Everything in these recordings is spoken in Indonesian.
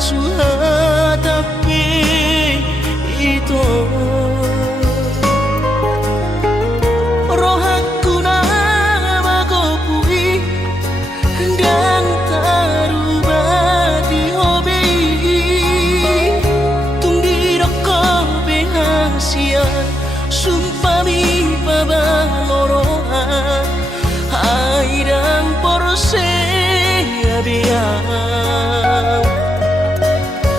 suhatapi itu rohaku nama kopui dan tarubati hobi tung di roko behasian sumpah mi pabalorohan airang porse abiang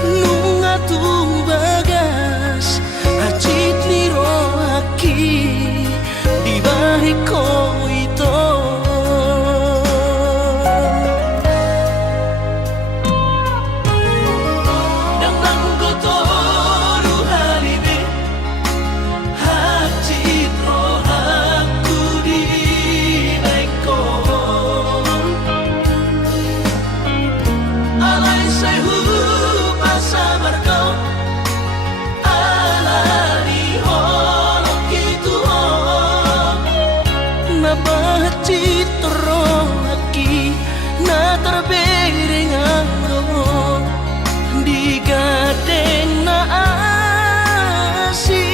nunga tu bagas acit ni rohaki di bahiko itu nang langgoto ruhalibe acit rohaku di bahiko alai sehu pasabar kau alari holok itu na baci terrohaki na terbereng anggo di gadeng na asi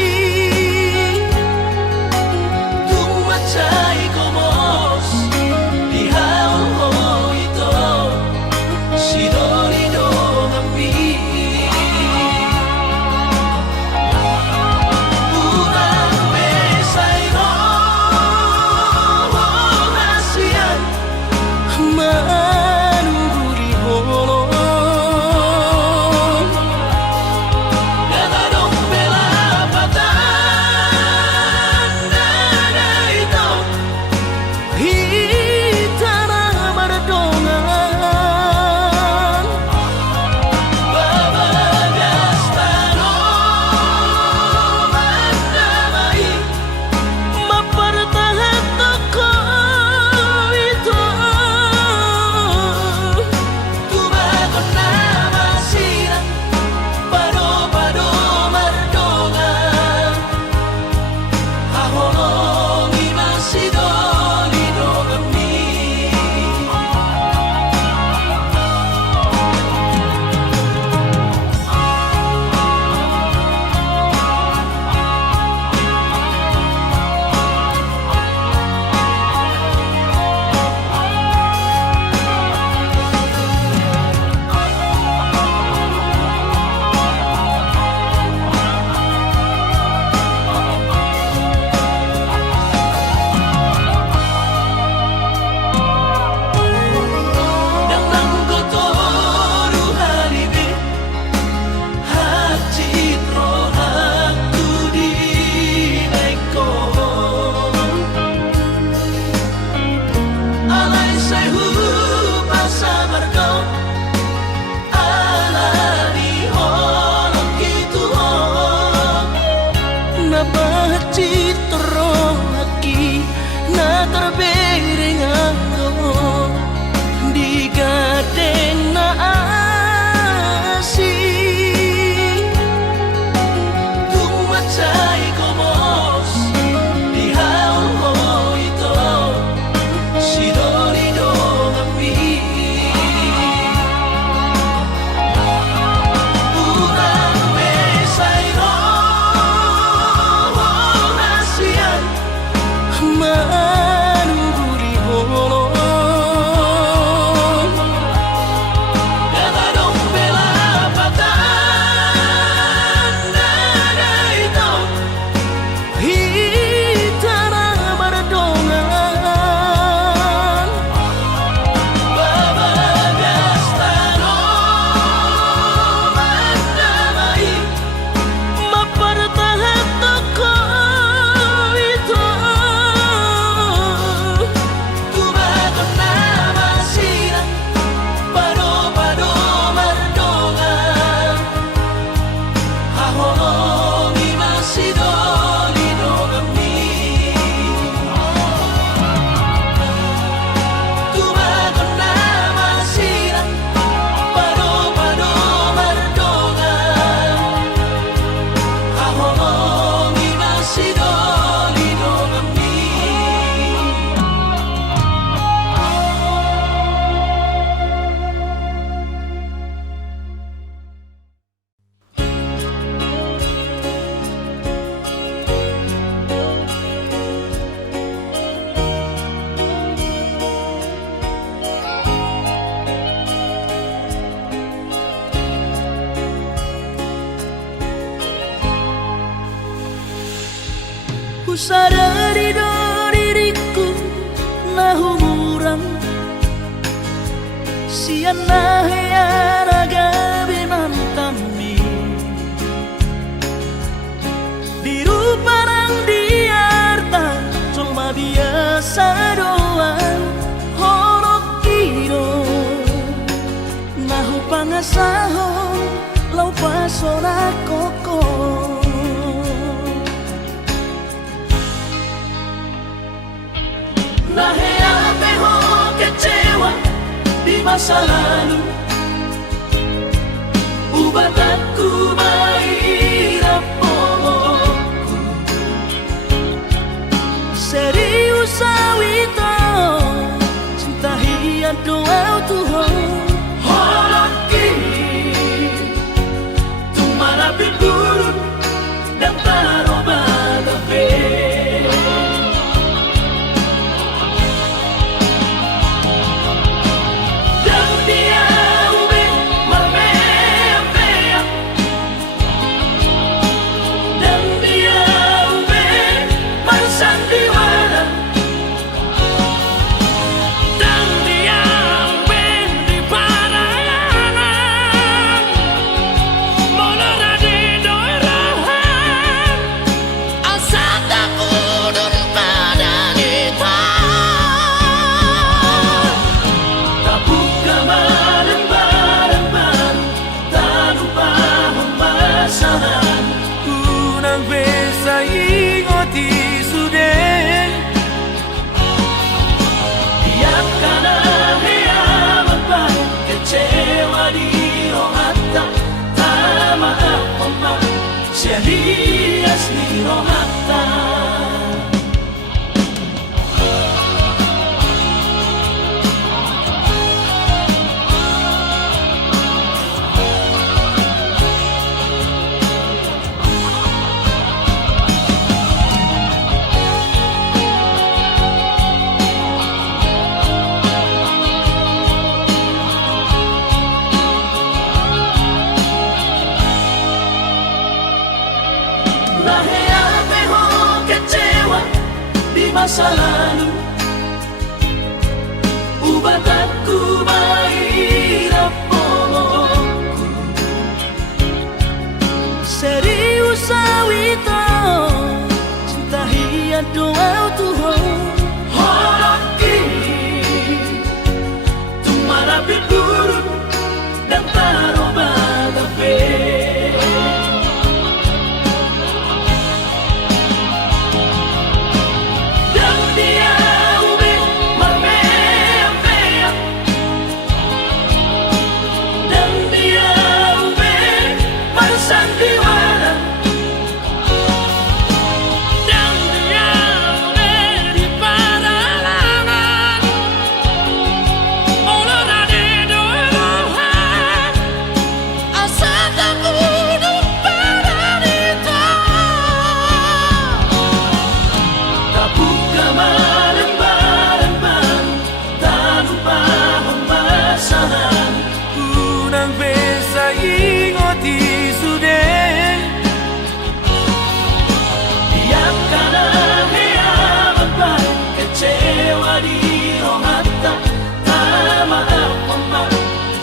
tung macai komos di hao itu si dorido sadari do diriku na humuran siana heyara gabi nantami diru parang diarta cuma biasa doang horok kiro nahu pangasahon lau pasora koko Nahea peho kecewa di masa lalu Ubat aku mahirap pomoku Serius awito cinta hiat doa Tuhan Holoki Tumara buruk dan taroba tafe Serias ni rohata Nahea peho kecewa di masa lalu Ubat aku mahirap pomoku Serius awito cinta hiat doa Tuhan Holoki Tumara buruk dan taroba tafe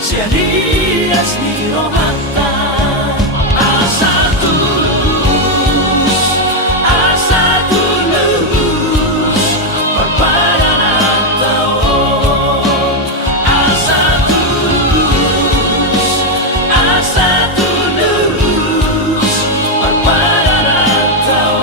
Serias ni rohata Asa tulus Perpadanan tao Asa tulus Perpadanan tao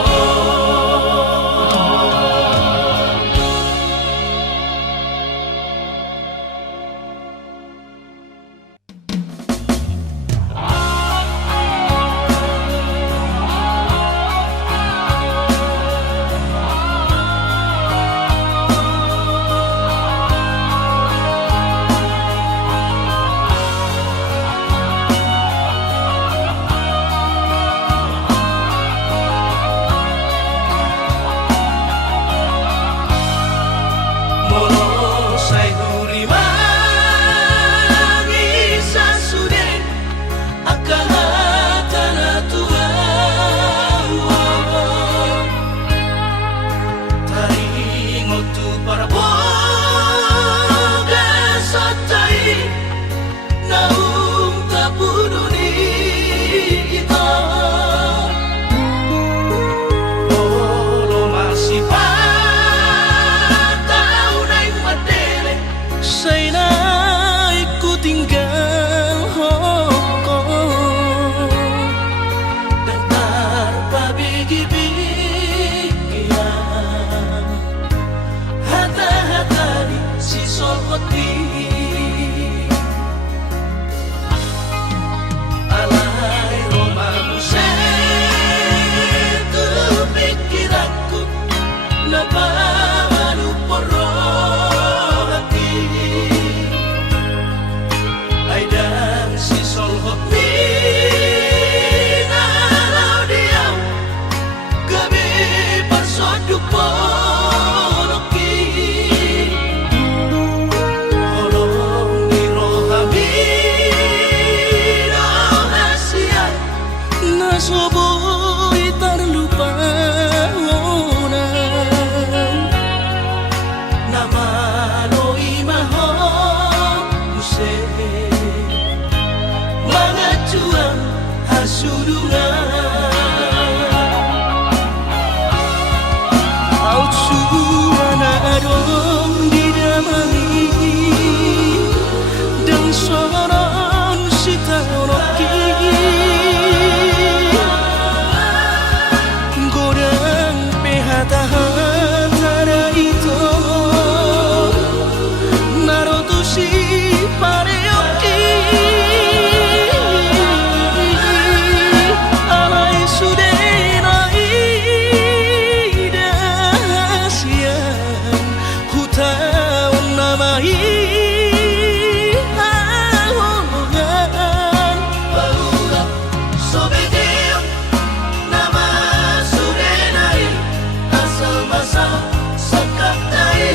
mangajuan hasurungan au suana adong didamani dan soron sitanoki godang pehata-hata itu narotusi pareoki alai sudena idasian hutaun namai ahongan barulah sobedeon nama sudenai asal masa sakatai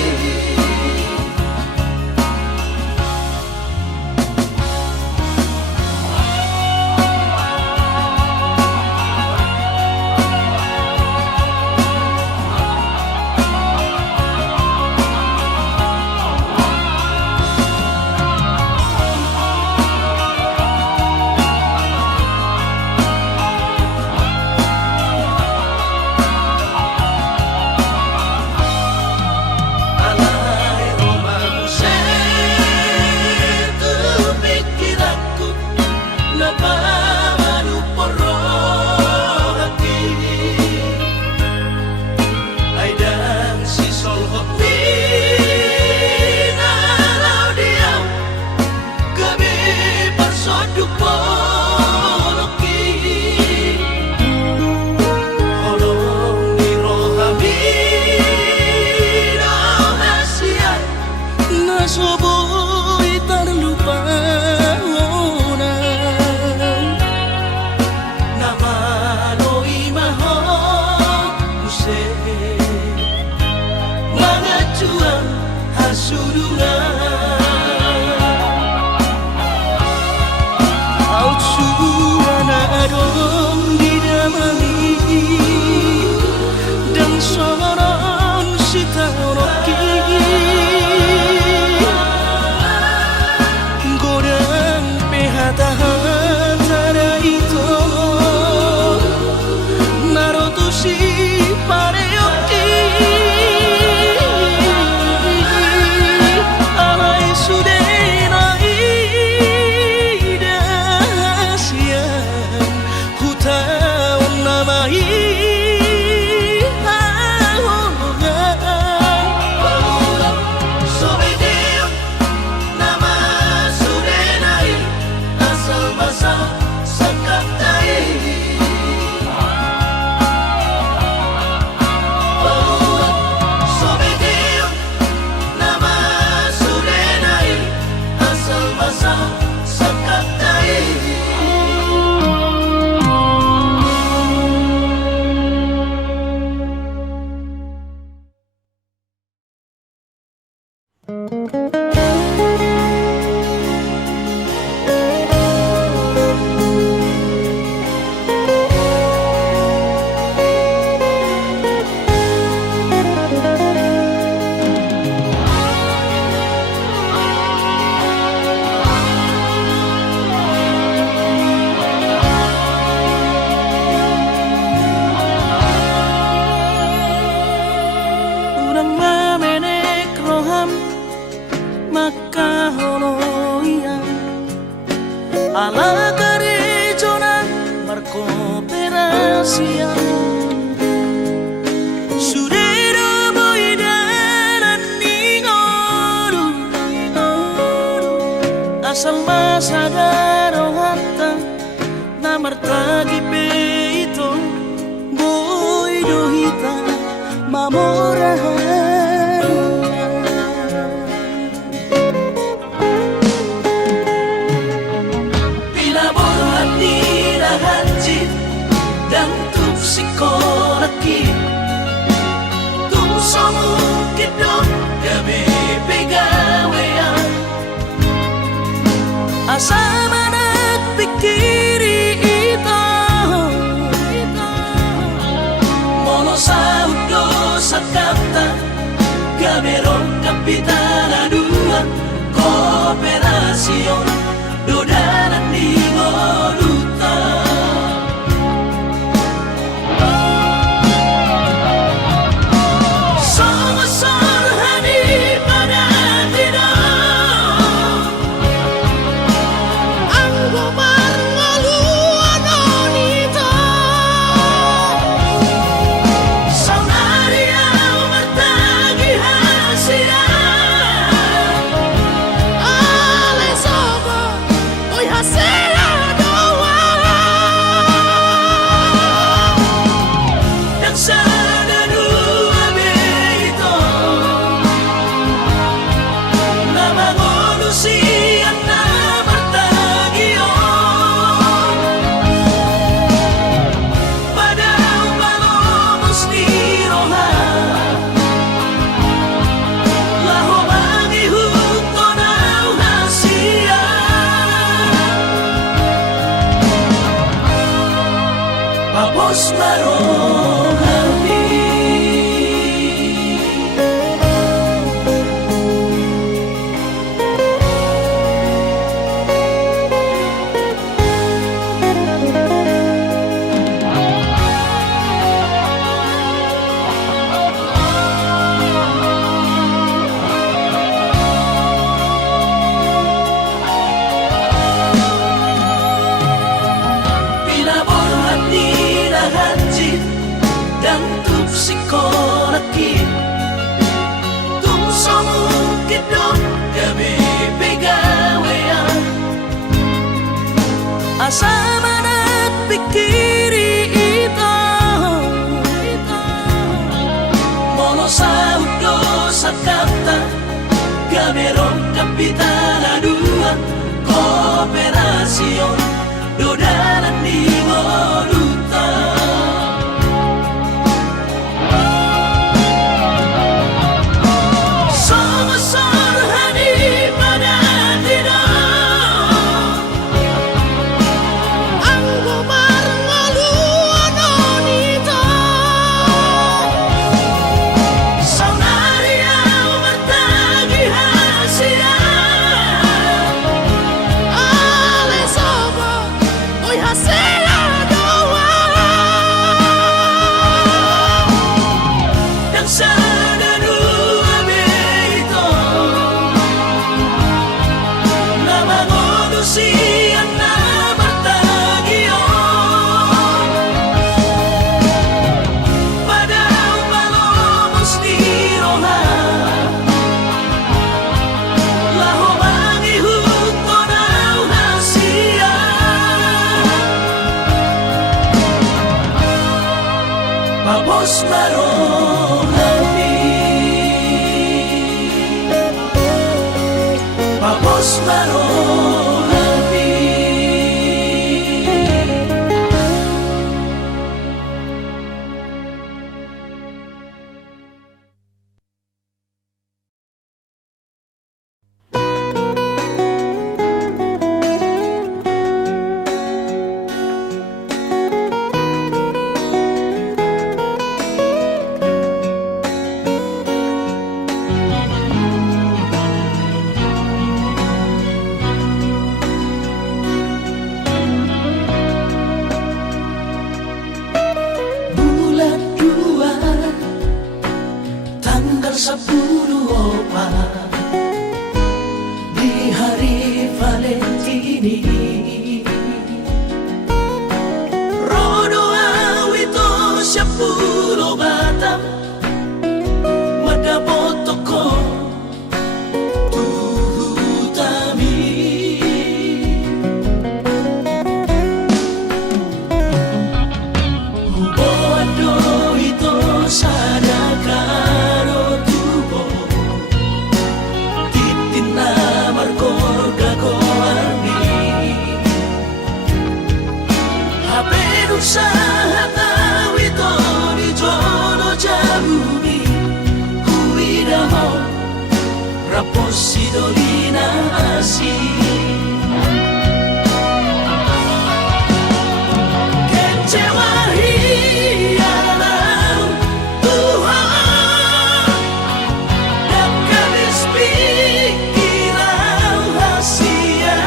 nasoboi terlupa nama loi maho use mangajuan hasurungan au suana adong didamani dan soron sitanoki hata-hata itu narotusi pareoki alai sudena idasian hutaun namai ahongan barulah sobedeon nama sudenai asal masa sakatai barulah sobedeon nama sudenai asal masa sakatai urang mamenek roham maka holoian ala garejona markooperasian surero boidanan ningoru asal masadaro hatta namartagi peito boidohita mamorahan pinabohan nila hanjit dan tupsikolaki tumsomu kidot gabi pegawean asa manak pikiri ito mono saudo sakata gaberong kapitana dua kooperasion dodanan di modu Papos marohani. Dan tupsikonakit tung somukidot gabi pegawean asa manat pikiri ito mono sa udlo sa kata gamerong kapitana dua kooperasyon dodanan di moduta. Papos marohani, papos marohani. Di hari Valentini Rodo awito siya puro Batam Madabotoko tuhutami Huboado ito sadaka sa hatawi to di jono jamuni kuida mo rapos idolina asi kecewahi alam Tuhan dan kabis pikiran hasia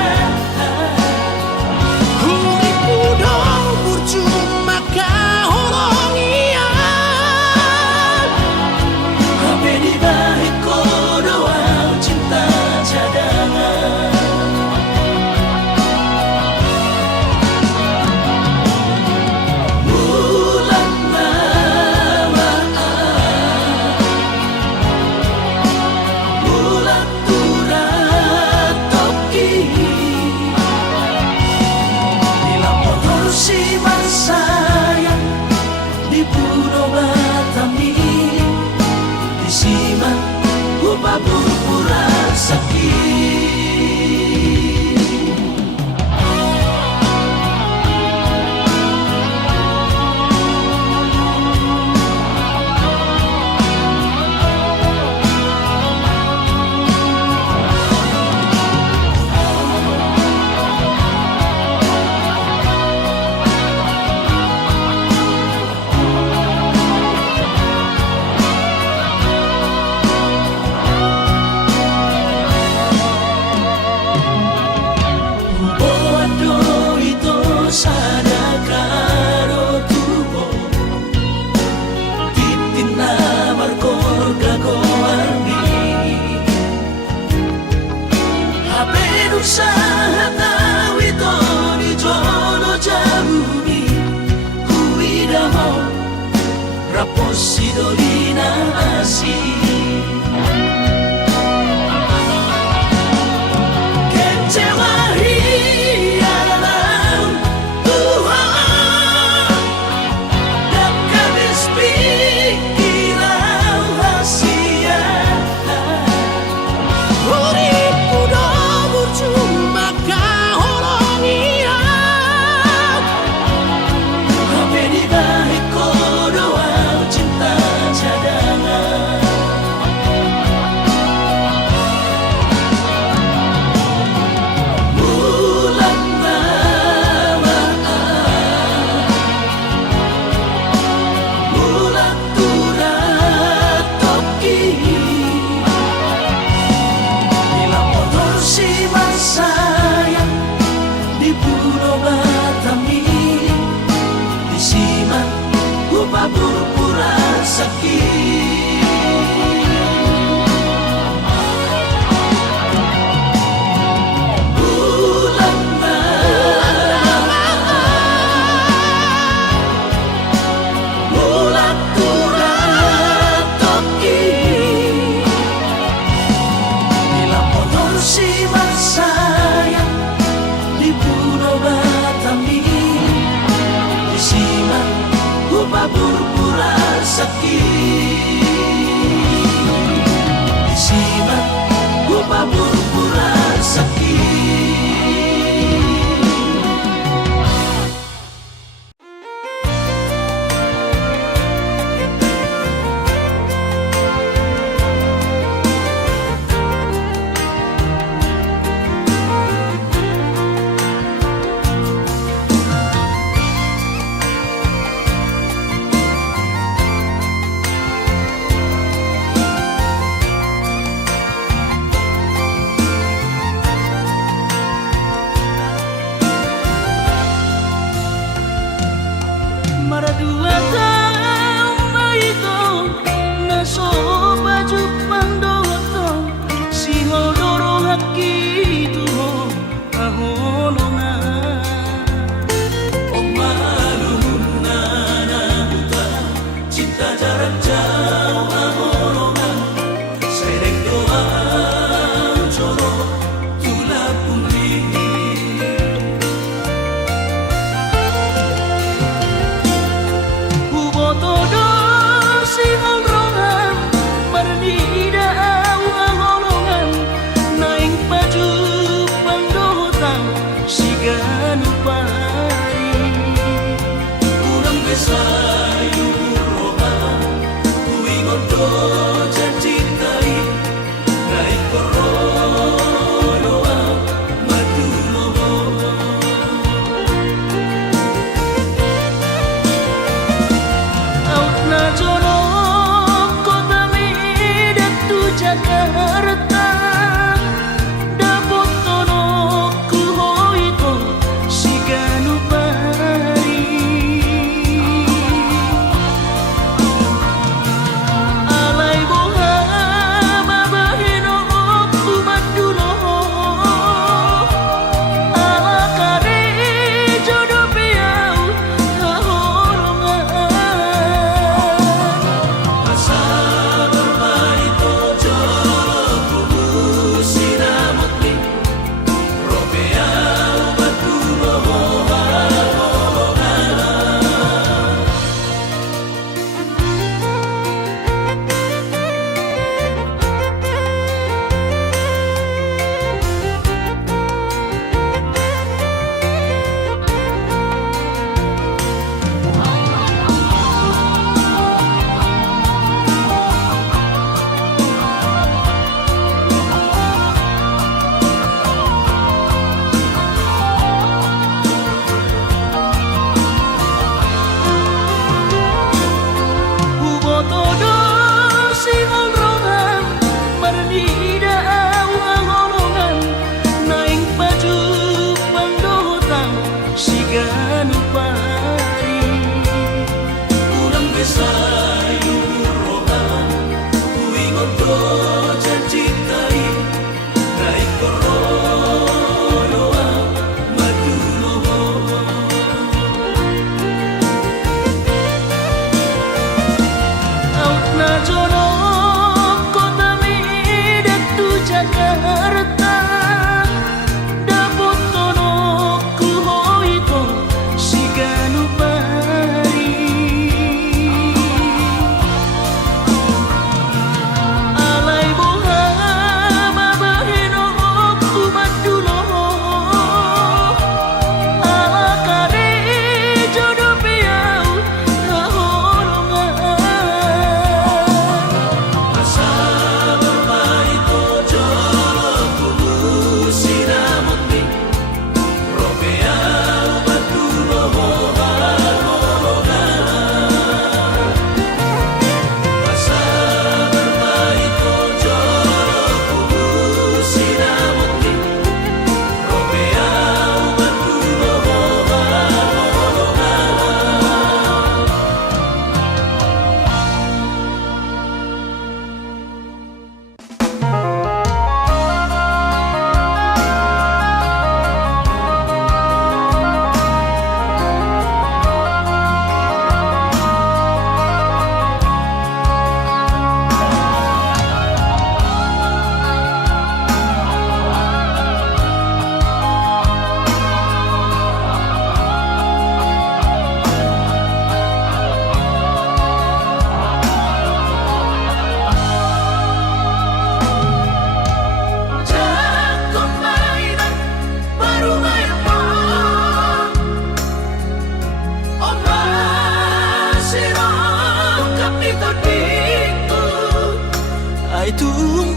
pura sakit. sakit. Bulan bulan turang toki bila motor si masaya di Pulau Batam ini di siman upah berpura sakit.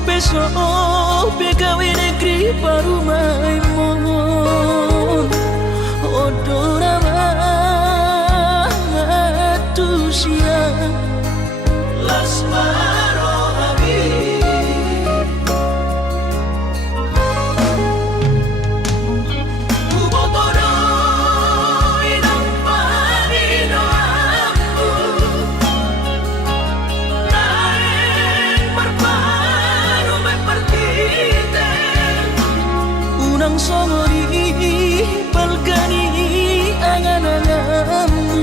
peso pegawe negeri parumai mon odora matusia las marohabi ubotoro inang parino aku naik berparu mepertite unang somori palgani angan-anganmu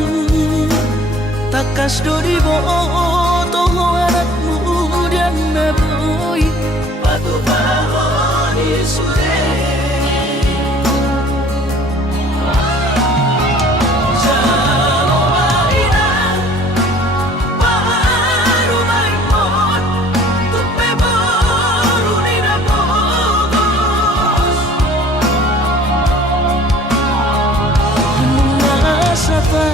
takas dori boto anakmu dan naboy batu bahon isude jalo maina baru maimon tupe baru nina bogos mengasata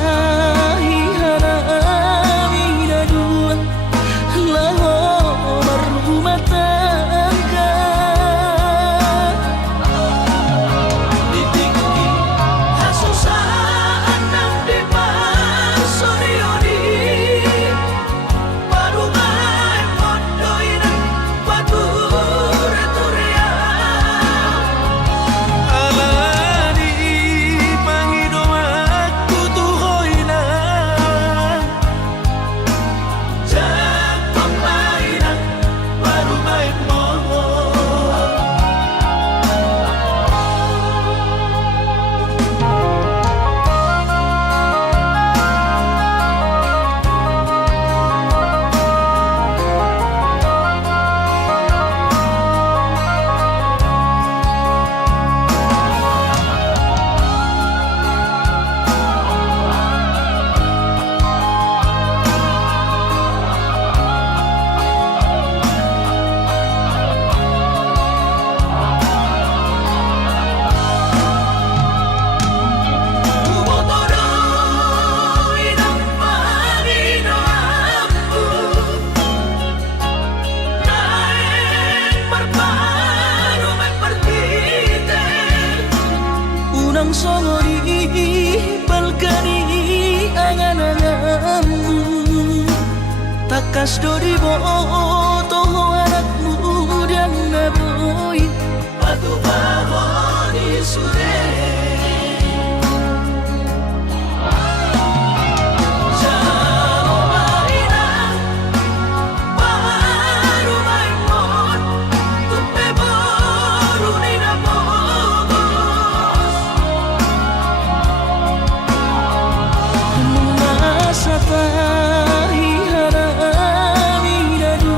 unang somori balgani angan-anganmu takas dori boto anakmu dan naboy batu bahon isude jalo maina baru maimon tupe baru nina bogos mengasata harami dadu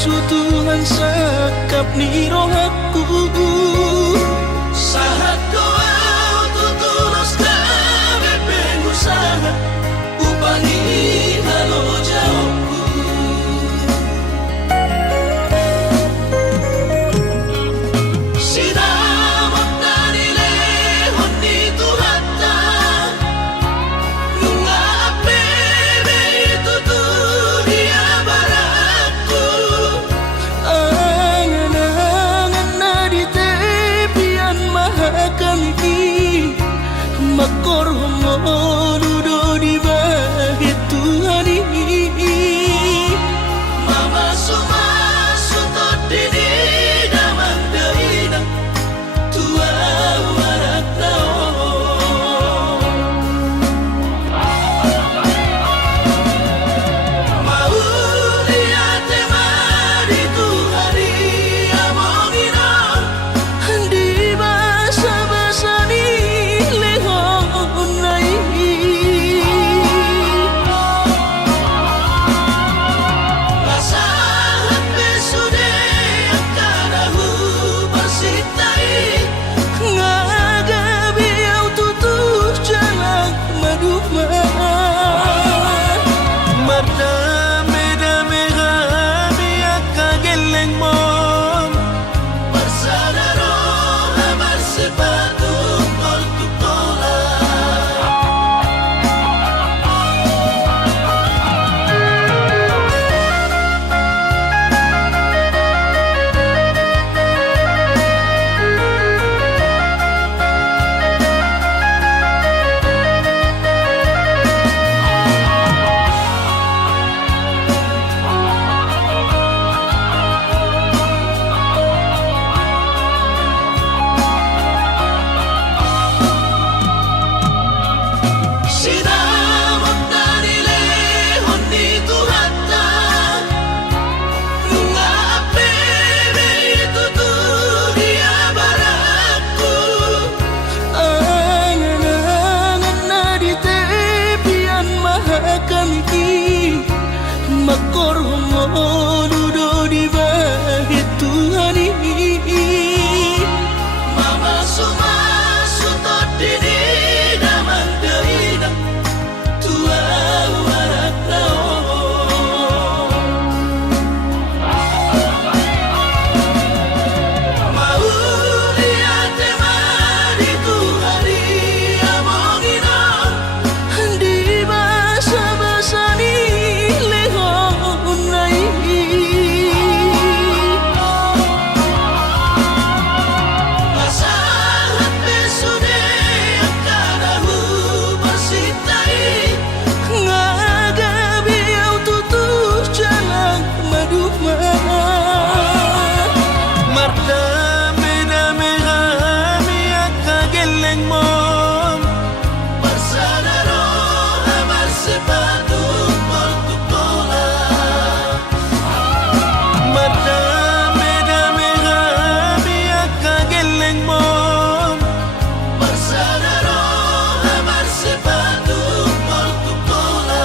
sutuhan sakap ni rohaku sahat doa tutulos kami pengusaha upangi halo jawabku sinamak dari lehon di tuhata nunga apebe itu tuh dia barakku angan-angan na di tepian mahakami makor homo dudo di bahit Tuhan ini mama suma sutot dini damang daina tua warak tao mau lihat temari Tuhari amongina di basa-basa ni lehon nai basahan besude akarahu bersitai ngagabi au tutuh jalan maduma mardame-dame kami akageleng mon bersadaro hamar sepatu tol tutola sinamak dari lehon di tuhata nunga apebe itu tuh dia barakku angan-angan na di tepian mahakami makor homo dudo di bahit Tuhan ini mama suma sutot dini damang daina tua warak tao mau lihat temari Tuhari amongina di basa-basa ni lehon nai basahan besude akarahu bersitai ngagabi au tutuh jalan maduma mardame-dame kami akageleng mon bersadaro hamar sepatu tol tutola mardame-dame kami akageleng mon bersadaro hamar sepatu tol tutola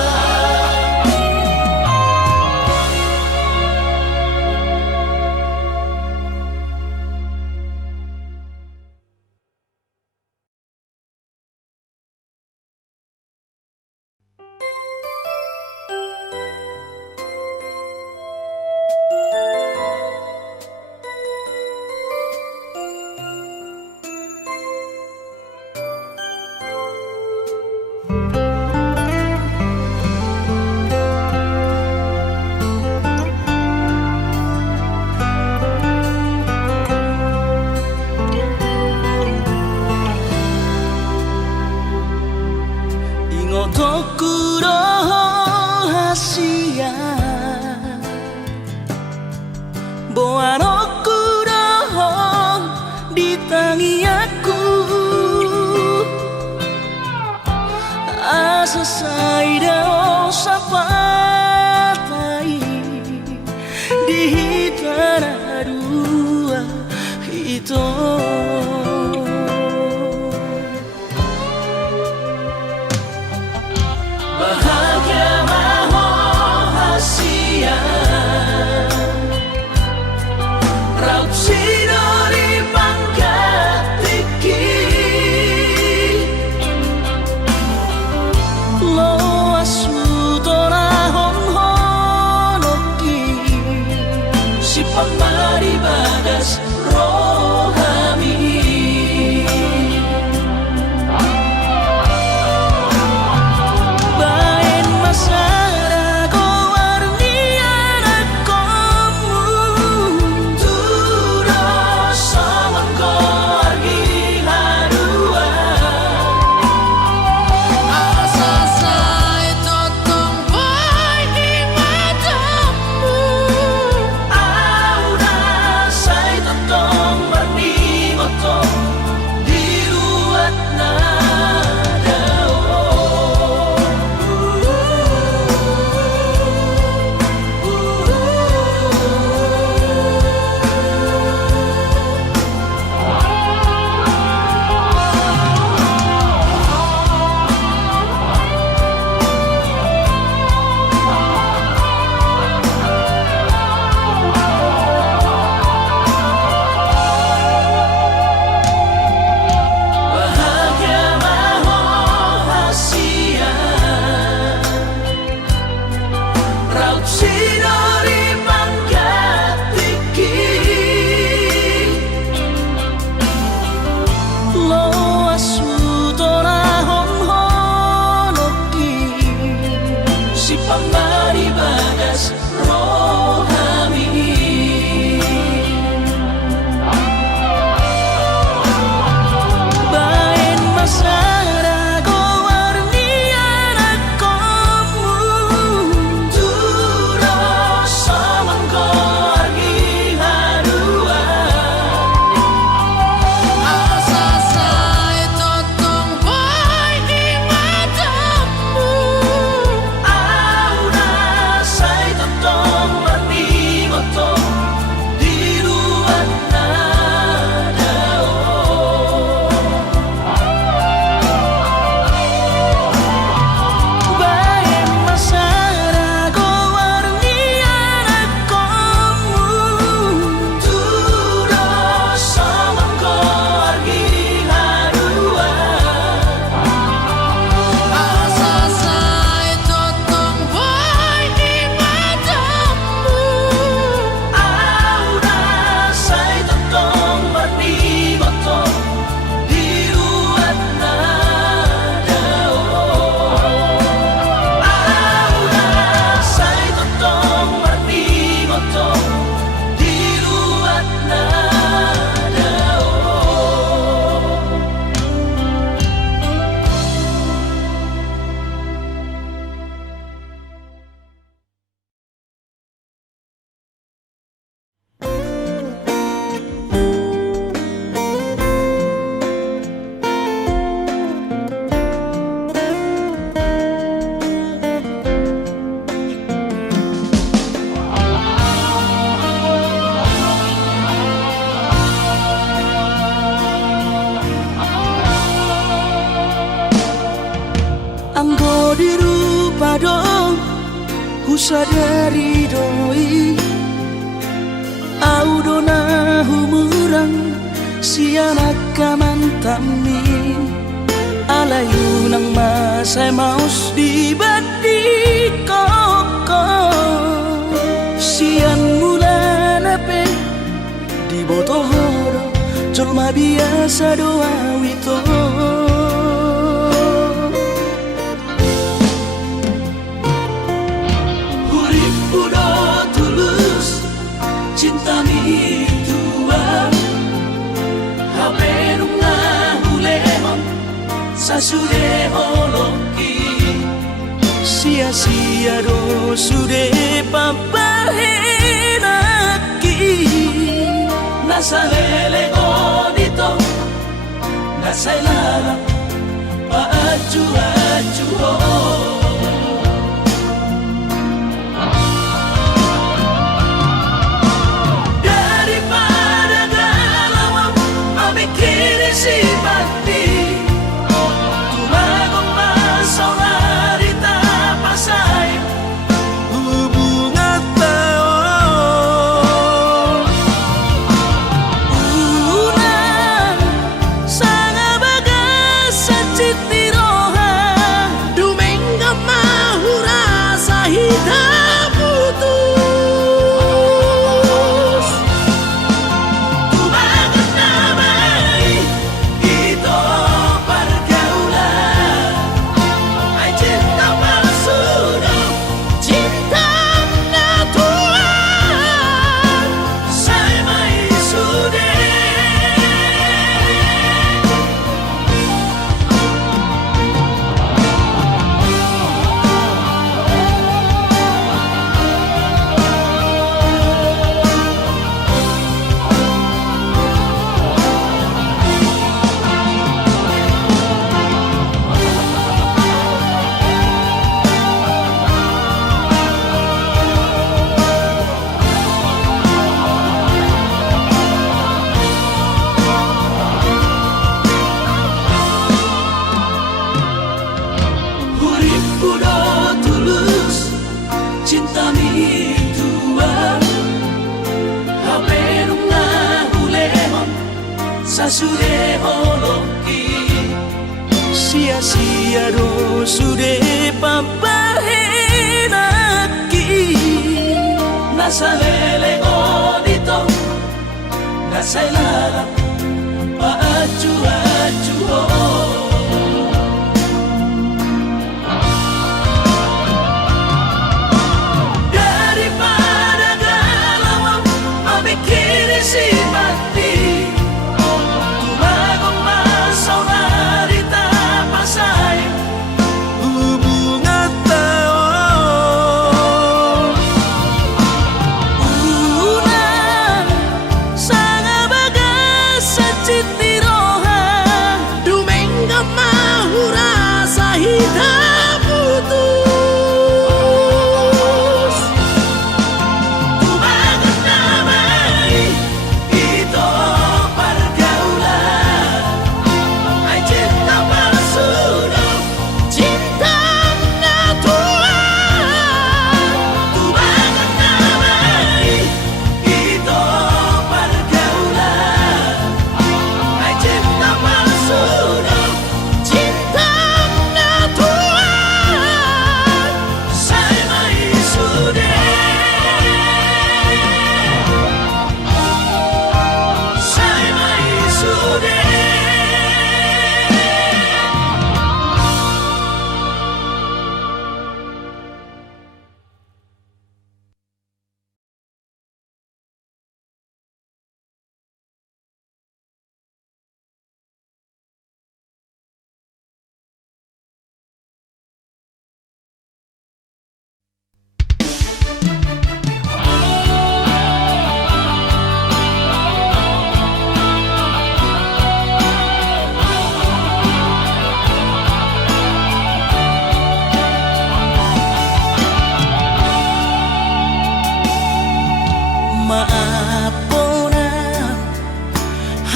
Ingotokuro hasia boarokuro di tangiaku asa saida sapatai di tanah dua itu bahagia sadari doi au dona humurang sianak kamantami alayu nang masay maus di badi koko sian mula nape di botohoro colma biasa doa wito cinta mi tua hape nunga hulemon sasude holoki sia-sia do sude papahenaki nasalele godito nasailala paaju-aju cinta mi tua hape nunga hulemon sasude holoki sia-sia do sude papahenaki nasalele godito nasailala paaju-aju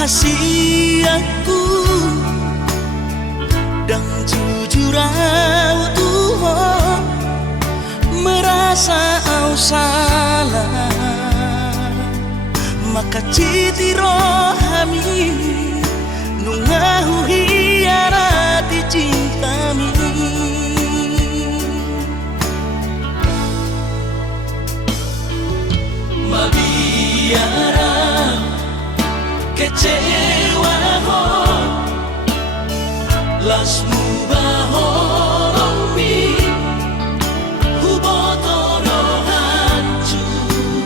rahasiaku dan jujur aku merasa merasa au salah, maka citiro hami nungahu hiarati cintami. Mabiara kecewa ho las mubahorong mi hubotoro hancur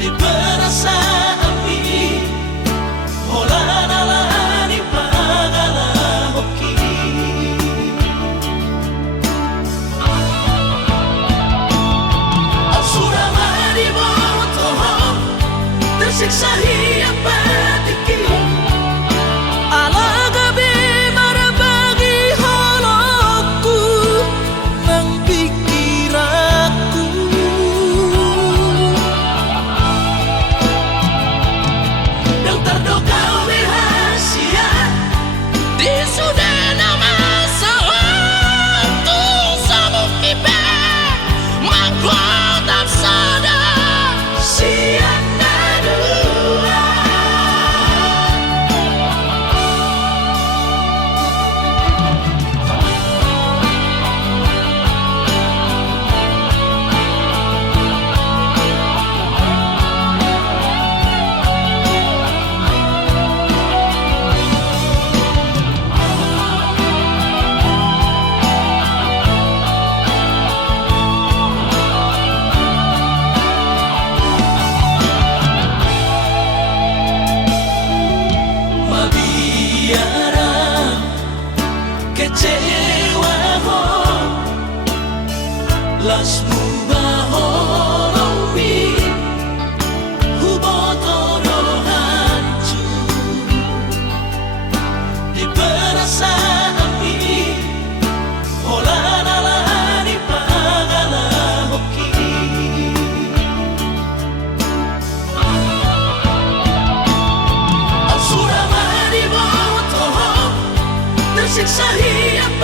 di perasaan mi holanalani pagalahoki. Absuramani botoho tersiksa hiap batiki. Kecewa ho las mubahorong mi hubotoro hancur di perasaan mi holanalani pagalahoki. Absuramani botoho tersiksa hiap